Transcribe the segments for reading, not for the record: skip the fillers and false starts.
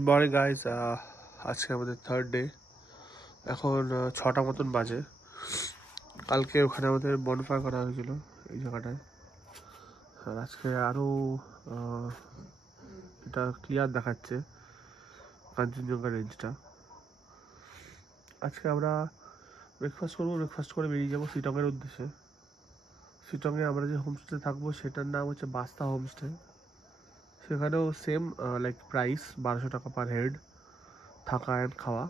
Good morning guys. আজকে আমাদের third day. এখন 6টা মতন বাজে। কালকে ওখানে আমাদের বনফায়ার করা হয়েছিল এই জায়গাটায়, আর আজকে আরও এটা ক্লিয়ার দেখাচ্ছে কাঞ্চনজঙ্ঘা রেঞ্জটা। আজকে আমরা ব্রেকফাস্ট করবো, ব্রেকফাস্ট করে বেরিয়ে যাবো শিটংয়ের উদ্দেশ্যে। শিটংয়ে আমরা যে হোমস্টে থাকবো সেটার নাম হচ্ছে বাস্তা হোমস্টে। সেখানেও সেম লাইক প্রাইস 1200 টাকা পার হেড, থাকা অ্যান্ড খাওয়া।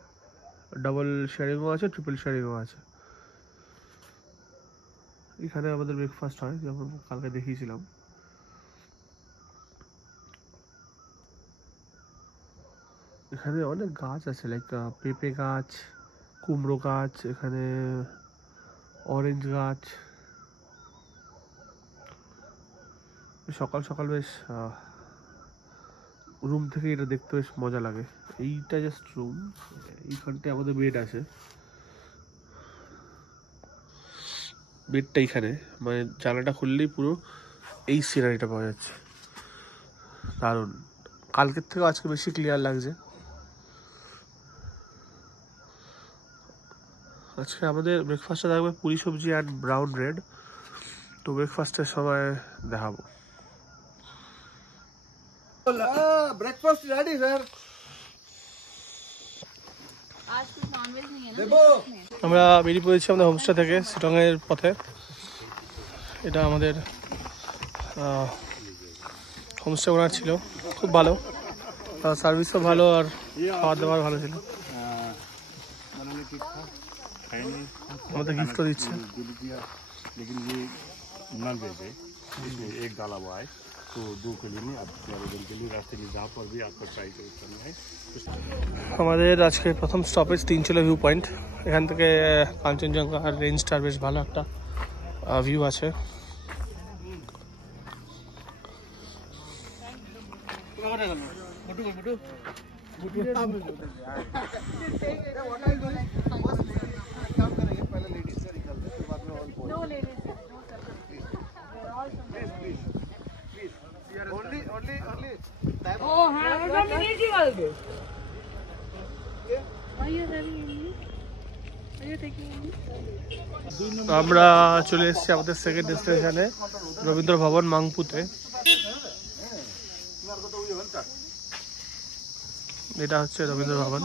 ডাবল শেয়ারিংও আছে, ট্রিপল শেয়ারিংও আছে। এখানে আমাদের ব্রেকফাস্ট হয় যেমন কালকে দেখিয়েছিলাম। এখানে অনেক গাছ আছে, লাইক পেঁপে গাছ, কুমড়ো গাছ, এখানে অরেঞ্জ গাছ। সকাল সকাল বেশ রুম থেকে এটা দেখতে বেশ মজা লাগে। এইটা জাস্ট রুম, এইখানটায় আমাদের বেড আছে। বেডটা এইখানে, মানে জানালাটা খুললেই পুরো এই সিনারিটা পাওয়া যাচ্ছে। দারুণ, কালকের থেকে আজকে বেশি ক্লিয়ার লাগছে। আজকে আমাদের ব্রেকফাস্টে থাকবে পুরি সবজি অ্যান্ড ব্রাউন ব্রেড। তো ব্রেকফাস্টের সময় দেখাবো। Breakfast ready sir. आज कुछ नॉनवेज नहीं है ना? আমরা বেরিয়ে পড়েছি আমাদের হোমস্টে থেকে শিলংয়ের পথে। এটা আমাদের হোমস্টে ওনার ছিল, খুব ভালো, সার্ভিসও ভালো আর খাওয়া দাওয়ার ভালো ছিল। আমাদের গিফটও দিচ্ছে। लेकिन ये नॉन वेज है, इसमें एक डाला हुआ है, तो 2 के लिए नहीं, आप 11 दिन के लिए रास्ते में जहाँ पर भी आपको ट्राई करना है। আমাদের আজকে প্রথম স্টপেজ তিনচুলা ভিউ পয়েন্ট। এখান থেকে কাঞ্চনজঙ্ঘা আর রেঞ্জটার বেশ ভালো একটা ভিউ আছে। আমরা চলে এসেছি আমাদের সেকেন্ড ডেস্টিনেশনে, রবীন্দ্র ভবন মাংপুতে। এটা হচ্ছে রবীন্দ্র ভবন।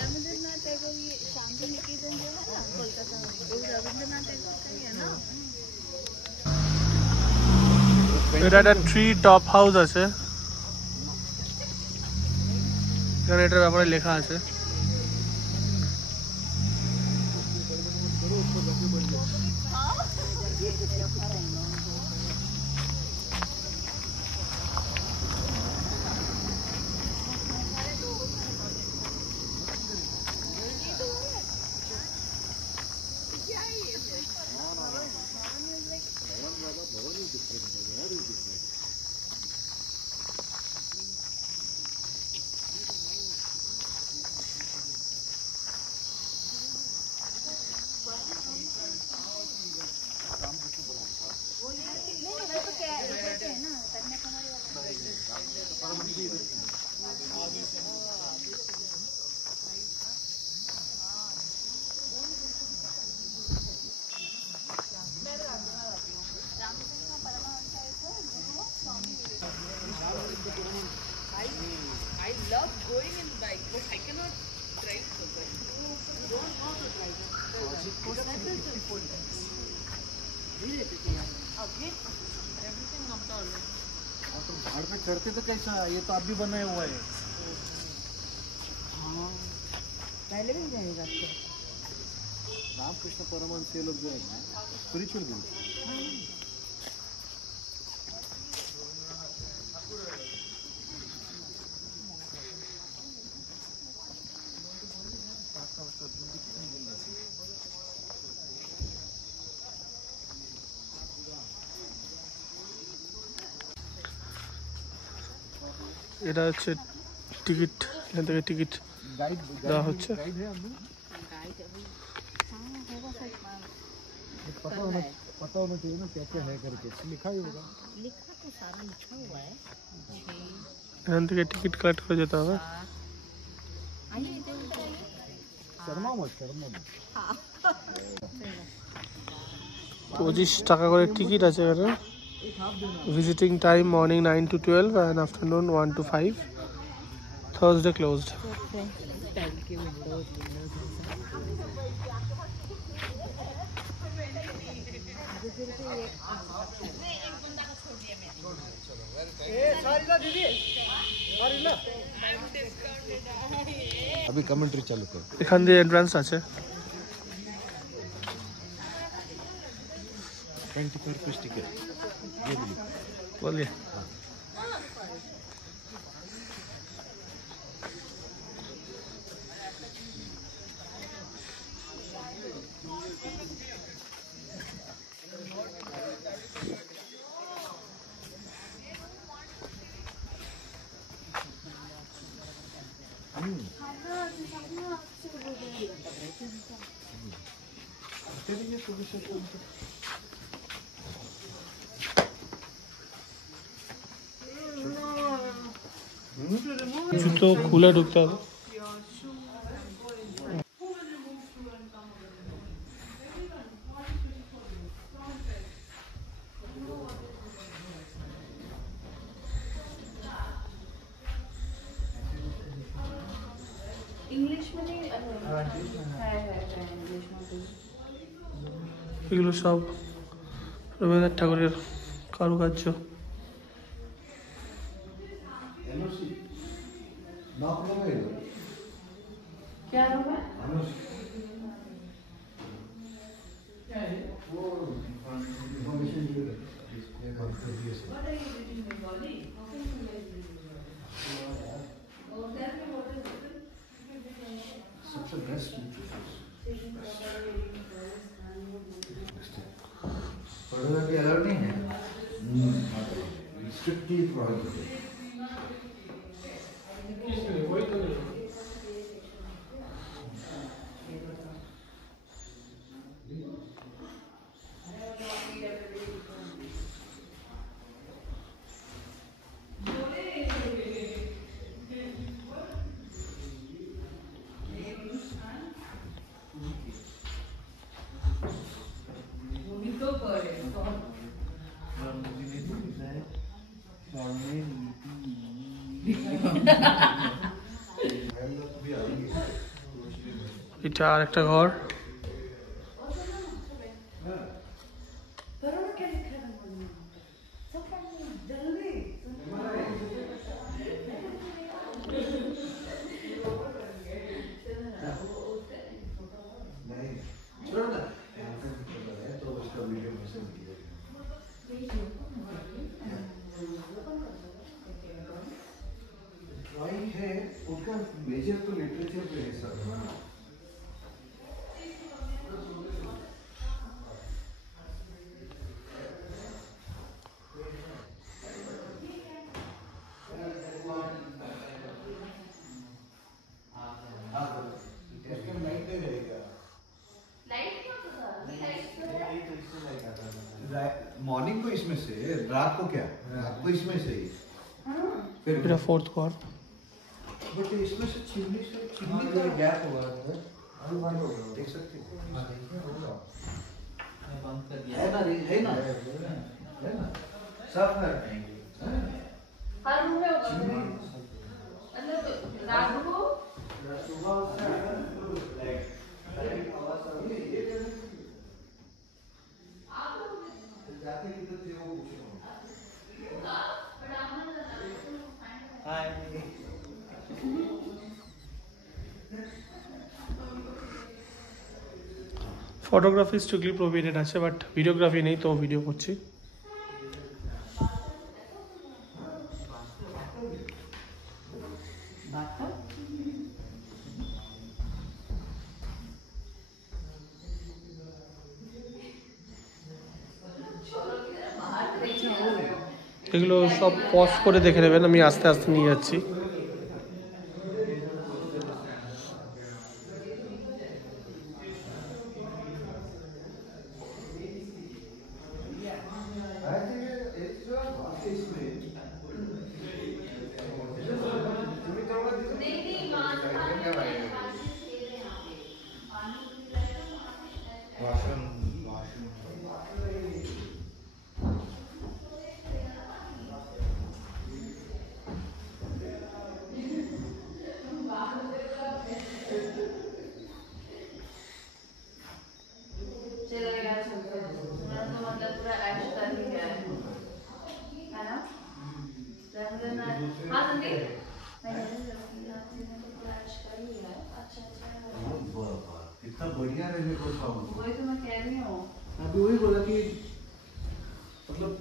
रविंद्रनाथ टैगोर, ये शांति निकेतन जो है ना कोलकाता में, वो रविंद्रनाथ टैगोर का ही है ना। এটা একটা ট্রি টপ হাউস আছে, এখানে এটার ব্যাপারে লেখা আছে। I love going in bike, but I cannot drive so bike. I don't know to drive. Everything comes out. पहाड़ पे चढ़ते तो कैसा, ये तो आप भी बनाया हुआ है। हाँ, पहले भी जाएगा। रामकृष्ण परमहंस ये लोग जो है ना, स्पिरिचुअल भी। এটা হচ্ছে টিকিট, এখান থেকে টিকিট দেওয়া হচ্ছে। गाइड अभी हाँ होगा सर। पता होना चाहिए ना क्या क्या है करके लिखा ही होगा लिखा तो सारा लिखा हुआ है এখান থেকে টিকিট কালেক্ট করে যেতে হবে। आइए इधर उधर आइए शर्मा मत 25 টাকা করে টিকিট আছে এখানে। ভিজিটিং টাইম মর্নিং 9 to 12 and afternoon 1 to 5, Thursday closed। Thank you Windows अभी कमेंट्री चालू कर এখান দিয়ে এন্ট্রান্স আছে। 25 रुपीस टिकट ये भी বলিয়ে জুতো খুলে ঢুকতে হবে। इंग्लिश में नहीं है इंग्लिश में এগুলো সব রবীন্দ্রনাথ ঠাকুরের কারুকার্য। क्या होगा सबसे बेस्ट फोटोग्राफी अलाउड नहीं है स्ट्रिक्टली प्रोहिबिटेड এটা আর একটা ঘর। ड्राइंग है उसका मेजर तो लिटरेचर पे है सर मॉर्निंग को इसमें से रात को क्या रात को इसमें से ही फिर এটা ফোর্থ ঘর। बट इसमें से चिमनी का गैप हुआ है अभी बंद हो गया देख सकते हो है ना है ना सब है हर रूम में होगा मतलब रात को जाते किधर थे वो पूछो ফটোগ্রাফি স্ট্রিক্টলি প্রোহিবিটেড আছে, বাট ভিডিওগ্রাফি নেই, তো ভিডিও করছি। এগুলো সব পজ করে দেখে নেবেন, আমি আস্তে আস্তে নিয়ে যাচ্ছি। वही तो मैं कह रही हूँ। अभी वही बोला कि मतलब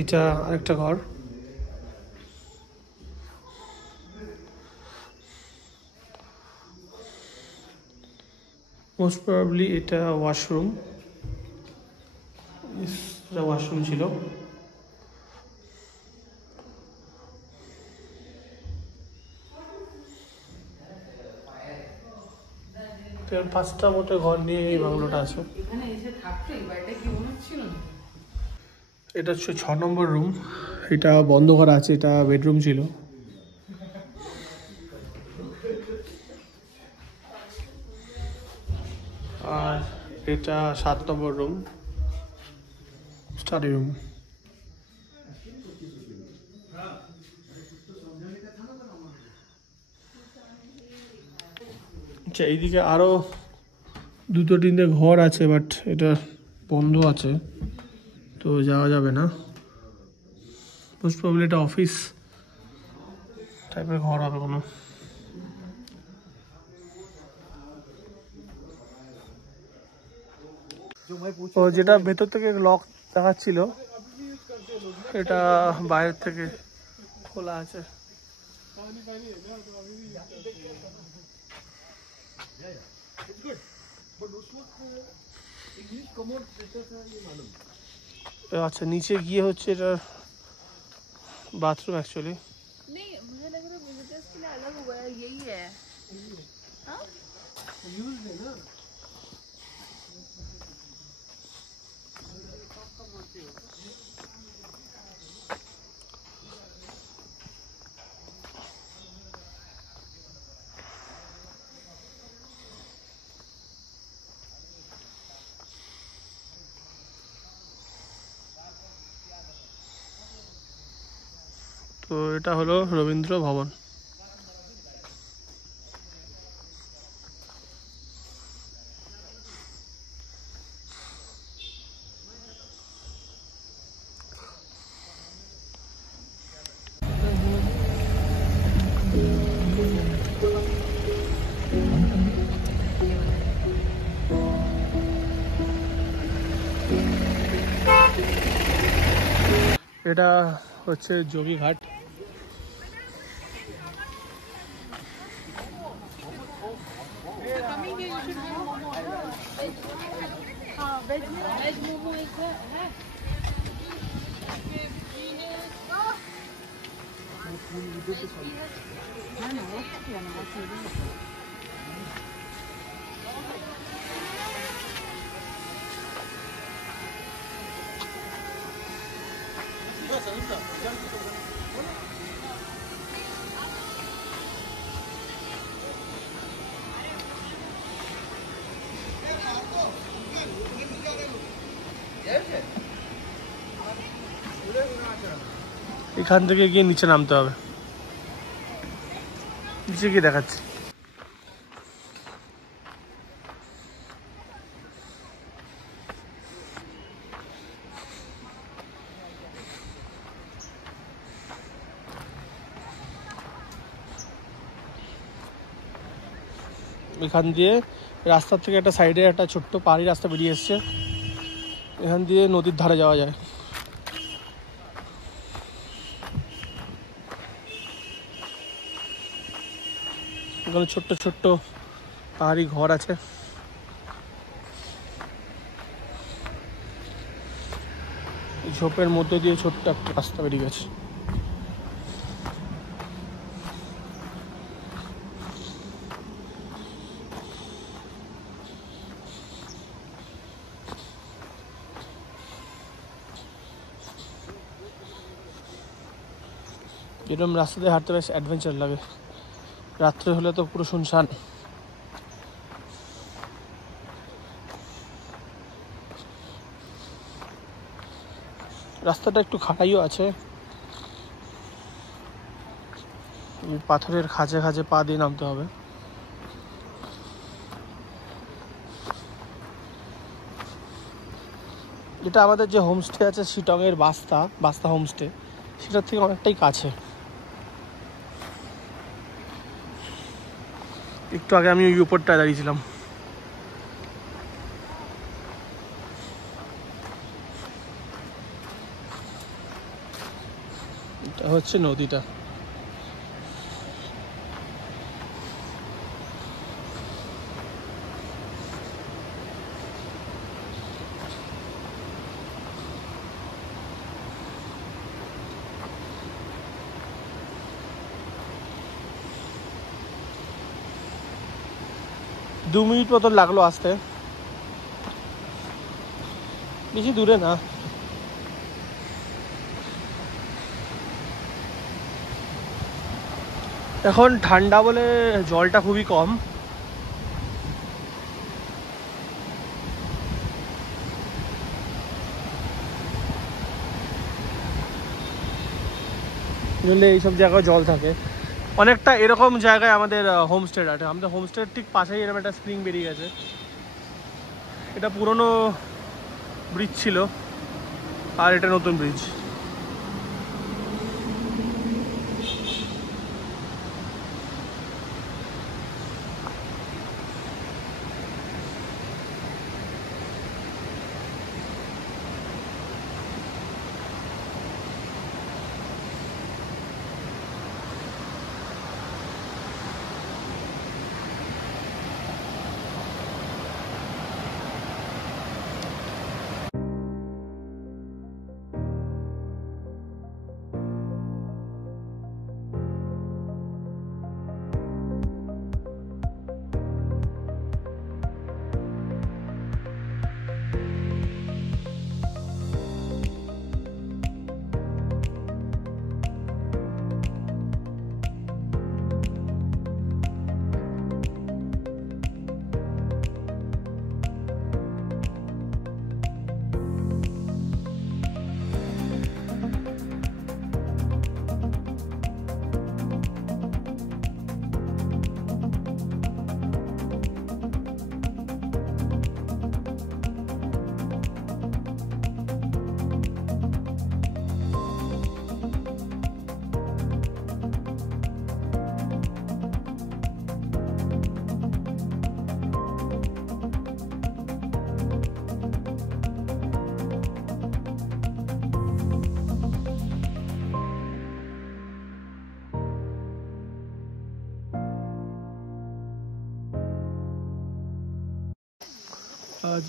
এটা আরেকটা ঘর। মোস্ট প্রবাবলি এটা ওয়াশরুম, এটা ওয়াশরুম ছিল। পাঁচটা মতো ঘর নিয়ে এই বাংলোটা আছে। এখানে এসে থাকতে এই বাড়িটা কি মনে হচ্ছিল না? এটা হচ্ছে 6 নম্বর রুম। এটা বন্ধ করা আছে, এটা বেডরুম ছিল। আর এটা 7 নম্বর রুম, স্টাডি রুম। আচ্ছা, এইদিকে আরো দুটো তিনটে ঘর আছে, বাট এটা বন্ধ আছে, তো যাওয়া যাবে না। মোস্ট প্রবলি এটা অফিস টাইপের ঘর হবে কোনো। ও যেটা ভেতর থেকে লক দেখাচ্ছিল, এটা বাইরের থেকে খোলা আছে। আচ্ছা, নিচে গিয়ে হচ্ছে এটা बाथरूम एक्चुअली। नहीं, मुझे लग रहा है विजिटर्स के लिए अलग हुआ है, यही है। हाँ? यूज है ना। তো এটা হলো রবীন্দ্র ভবন। এটা হচ্ছে যোগীঘাট। वेज मोमो एक है। এখান থেকে গিয়ে নিচে নামতে হবে। নিচে গিয়ে দেখাচ্ছি। এখান দিয়ে রাস্তার থেকে একটা সাইডে একটা ছোট্ট পাহাড়ি রাস্তা বেরিয়ে এসছে, এখান দিয়ে নদীর ধারে যাওয়া যায়। এখানে ছোট্ট ছোট্ট পাহাড়ি ঘর আছে। ঝোপের মধ্যে দিয়ে ছোট্ট একটা রাস্তা বেরিয়ে গেছে। এরকম রাস্তা দিয়ে হাঁটতে বেশ অ্যাডভেঞ্চার লাগে। রাত্রে হলে তো পুরো শুনশান। রাস্তাটা একটু খাড়াইও আছে, পাথরের খাঁজে খাঁজে পা দিয়ে নামতে হবে। যেটা আমাদের যে হোমস্টে আছে শিটংয়ের বাস্তা হোমস্টে, সেটার থেকে অনেকটাই কাছে। একটু আগে আমি ওই উপরটায় দাঁড়িয়েছিলাম। এটা হচ্ছে নদীটা। দু মিনিট মতো লাগলো আসতে, বেশি দূরে না। এখন ঠান্ডা বলে জলটা খুবই কম। নইলে এইসব জায়গায় জল থাকে। অনেকটা এরকম জায়গায় আমাদের হোমস্টে আছে। আমাদের হোমস্টের ঠিক পাশেই এরকম একটা স্প্রিং বেরিয়ে গেছে। এটা পুরনো ব্রিজ ছিল আর এটা নতুন ব্রিজ।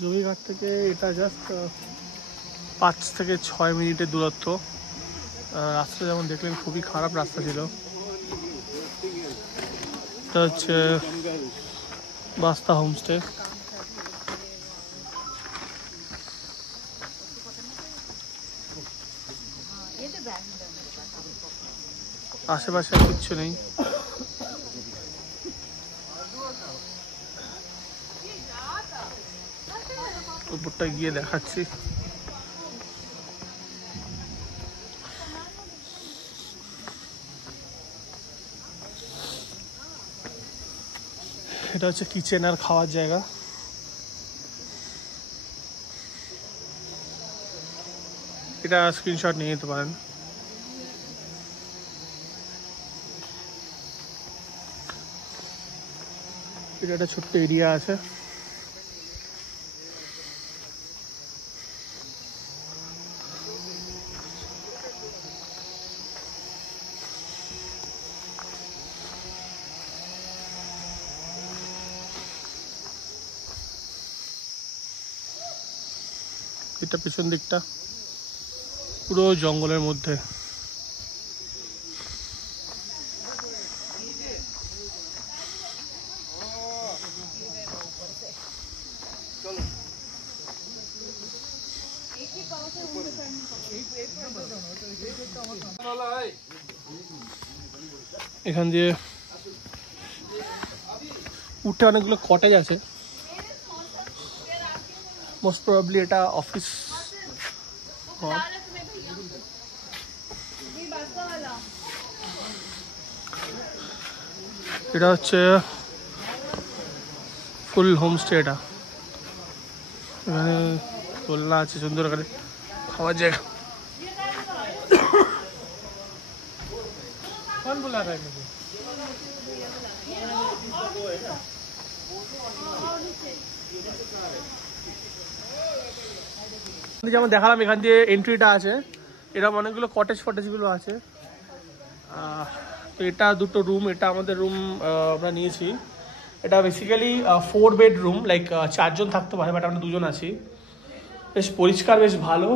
জমিঘাট থেকে এটা জাস্ট 5 থেকে 6 মিনিটের দূরত্ব। রাস্তা যেমন দেখলেন খুবই খারাপ রাস্তা ছিল। এটা হচ্ছে বাস্তা হোমস্টে। আশেপাশে কিচ্ছু নেই। উপরটা গিয়ে দেখাচ্ছি। এটা হচ্ছে কিচেন আর খাওয়ার জায়গা। এটা স্ক্রিনশট নিয়ে নিতে পারেন। এটা একটা ছোট্ট এরিয়া আছে। এটা পিছন দিকটা পুরো জঙ্গলের মধ্যে। এখান দিয়ে উঠে অনেকগুলো কটেজ আছে। মোস্ট প্রবাবলি এটা অফিস। এটা হচ্ছে ফুল হোমস্টে। এটা এখানে দোলনা আছে, সুন্দর করে খাওয়ার জায়গা। कौन बुला रहा है मुझे? যেমন দেখালাম এখান দিয়ে এন্ট্রিটা আছে, এরকম অনেকগুলো কটেজগুলো আছে। তো এটা দুটো রুম, এটা আমাদের রুম আমরা নিয়েছি। এটা বেসিক্যালি 4 বেড রুম, লাইক 4 জন থাকতে পারে, বাট আমরা 2 জন আছি। বেশ পরিষ্কার, বেশ ভালো।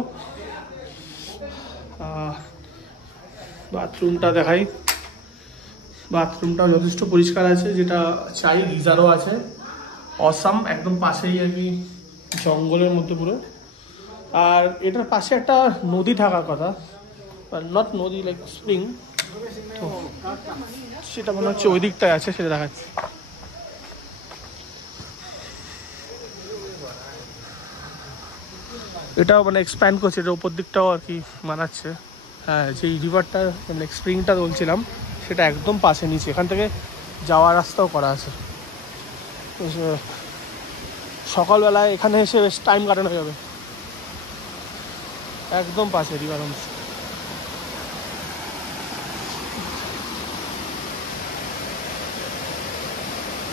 বাথরুমটা দেখাই, বাথরুমটাও যথেষ্ট পরিষ্কার আছে, যেটা চাই। গিজারও আছে, অসাম। একদম পাশেই আর কি, জঙ্গলের মধ্যে পুরো। আর এটার পাশে একটা নদী থাকার কথা, নট নদী, লাইক স্প্রিং। তো সেটা মনে হচ্ছে ওই দিকটায় আছে, সেটা দেখাচ্ছি। এটাও মানে এক্সপ্যান্ড করছে, এটা উপর দিকটাও আর কি মানাচ্ছে। হ্যাঁ, যেই রিভারটা মানে স্প্রিংটা বলছিলাম, সেটা একদম পাশে নিচে, এখান থেকে যাওয়ার রাস্তাও করা আছে। সকালবেলায় এখানে এসে বেশ টাইম কাটানো যাবে, একদম পাশে রিভার হোমস।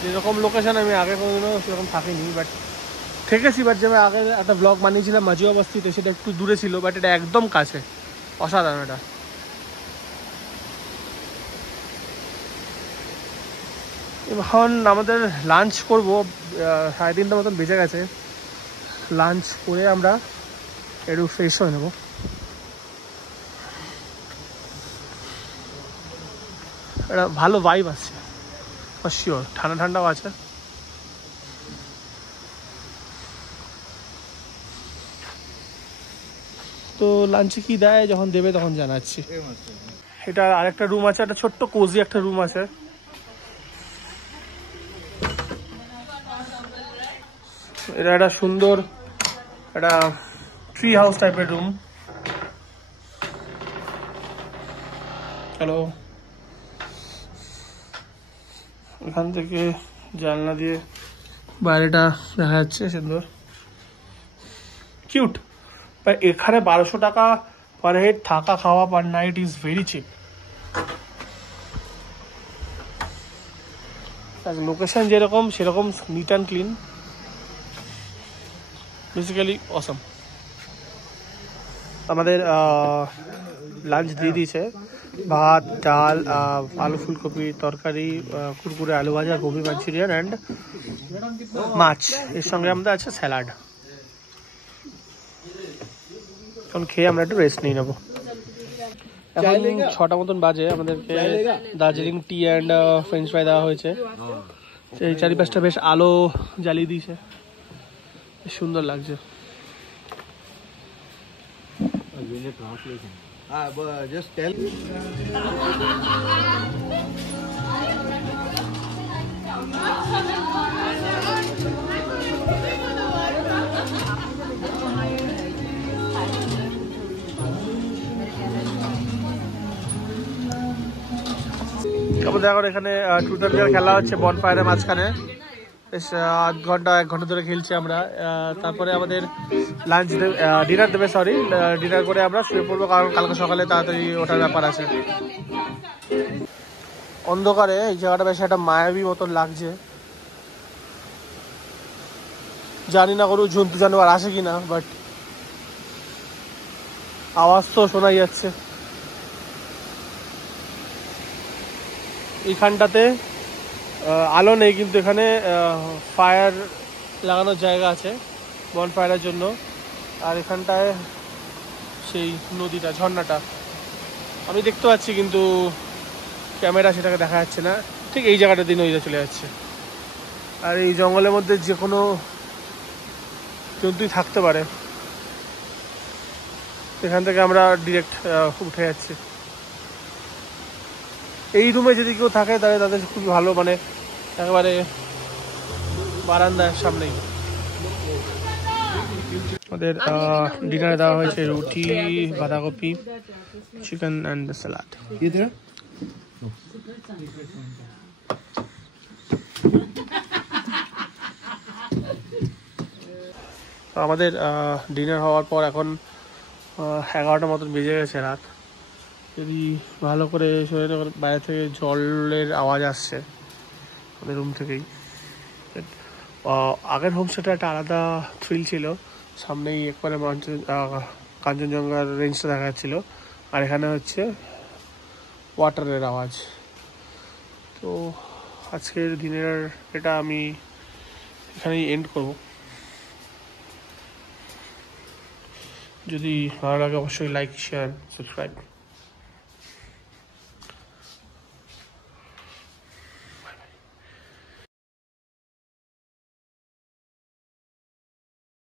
যেরকম লোকেশন আমি আগে কোনোদিনও সেরকম থাকিনি, বাট থেকেছি। বাট যে আগে একটা ব্লগ বানিয়েছিলাম মাঝিয়া বস্তিতে, সেটা একটু দূরে ছিল, বাট এটা একদম কাছে, অসাধারণ। এটা এখন আমাদের লাঞ্চ করব, 3:30 মতন বেজে গেছে। লাঞ্চ করে আমরা একটু ফ্রেশ হয়ে নেব। একটা ভালো ভাইব আছে শিওর, ঠান্ডা ঠান্ডাও আছে। তো লাঞ্চে কি দেয় যখন দেবে তখন জানাচ্ছি। এটা আরেকটা রুম আছে, একটা ছোট্ট কোজি একটা রুম আছে। এটা একটা সুন্দর একটা ট্রি হাউস টাইপের রুম। হ্যালো, এখান থেকে জানলা দিয়ে বাইরেটা দেখা যাচ্ছে, সুন্দর কিউট। এখানে 1200 টাকা পার হেড, থাকা খাওয়া per night is very chip. Location যেরকম সেরকম নিট অ্যান্ড ক্লিন, বেসিক্যালি অসম। আমাদের লাঞ্চ দিয়ে দিয়েছে, ভাত, ডাল, আলু ফুলকপি তরকারি, কুরকুরে আলু ভাজা, গোবি মাঞ্চুরিয়ান অ্যান্ড মাছ। এর সঙ্গে আমাদের আছে স্যালাড। এখন খেয়ে আমরা একটু রেস্ট নিয়ে নেবো। এখন 6টা মতন বাজে, আমাদেরকে দার্জিলিং টি অ্যান্ড ফ্রেঞ্চ ফ্রাই দেওয়া হয়েছে। এই চারিপাশটা বেশ আলো জ্বালিয়ে দিয়েছে, বেশ সুন্দর লাগছে। Just tell. তারপর দেখো এখানে টুর্নামেন্ট খেলা হচ্ছে বনফায়ারের মাঝখানে, বেশ 1 ঘন্টা ধরে খেলছি আমরা। তারপরে আমাদের লাঞ্চ ডিনার দেবে, ডিনার করে আমরা শুয়ে পড়বো, কারণ কালকে সকালে তাড়াতাড়ি ওঠার ব্যাপার আছে। অন্ধকারে এই জায়গাটা বেশ একটা মায়াবী মতন লাগছে। জানি না কোনো জন্তু জানোয়ার আসে কিনা, বাট আওয়াজ তো শোনাই যাচ্ছে। এইখানটাতে আলো নেই, কিন্তু এখানে ফায়ার লাগানোর জায়গা আছে বন ফায়ারের জন্য। আর এখানটায় সেই নদীটা, ঝর্ণাটা আমি দেখতে পাচ্ছি, কিন্তু ক্যামেরা সেটাকে দেখা যাচ্ছে না। ঠিক এই জায়গাটা দিয়ে নদীটা চলে যাচ্ছে। আর এই জঙ্গলের মধ্যে যে কোনো জন্তুই থাকতে পারে। এখান থেকে আমরা ডিরেক্ট উঠে যাচ্ছি। এই রুমে যদি কেউ থাকে তাহলে তাদের খুবই ভালো, মানে একেবারে বারান্দার সামনেই। আমাদের ডিনারে দেওয়া হয়েছে রুটি, বাঁধাকপি, চিকেন অ্যান্ড স্যালাড। আমাদের ডিনার হওয়ার পর এখন 11টা মতন বেজে গেছে রাত। যদি ভালো করে শোনেন, বাইরে থেকে জলের আওয়াজ আসছে, আমাদের রুম থেকেই। আগের হোমস্টেটা একটা আলাদা থ্রিল ছিল, সামনেই একবারে কাঞ্চনজঙ্ঘার রেঞ্জটা দেখা যাচ্ছিলো, আর এখানে হচ্ছে ওয়াটারের আওয়াজ। তো আজকের দিনের এটা আমি এখানেই এন্ড করব। যদি ভালো লাগে অবশ্যই লাইক, শেয়ার, সাবস্ক্রাইব।